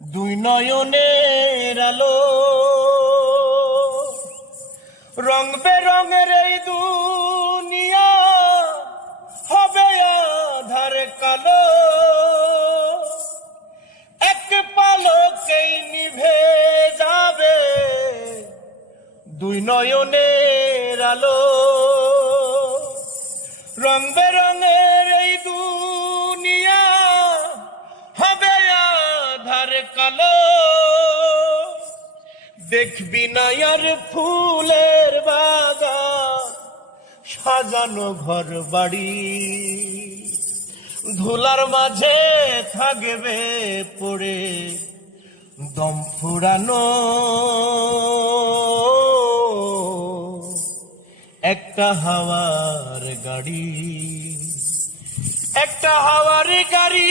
দুই নয়নের আলো। রং বেরঙের এই দুনিয়া হবে আধার কালো। এক পালকেই নিভে যাবে দুই নয়নের আলো। রং বেরঙের কালো। দেখবি না আর ফুলের বাগান, সাজানো ঘর বাড়ি ধুলার মাঝে থাকবে পড়ে দম ফুরানো। একটা হাওয়ার গাড়ি, একটা হাওয়ার গাড়ি।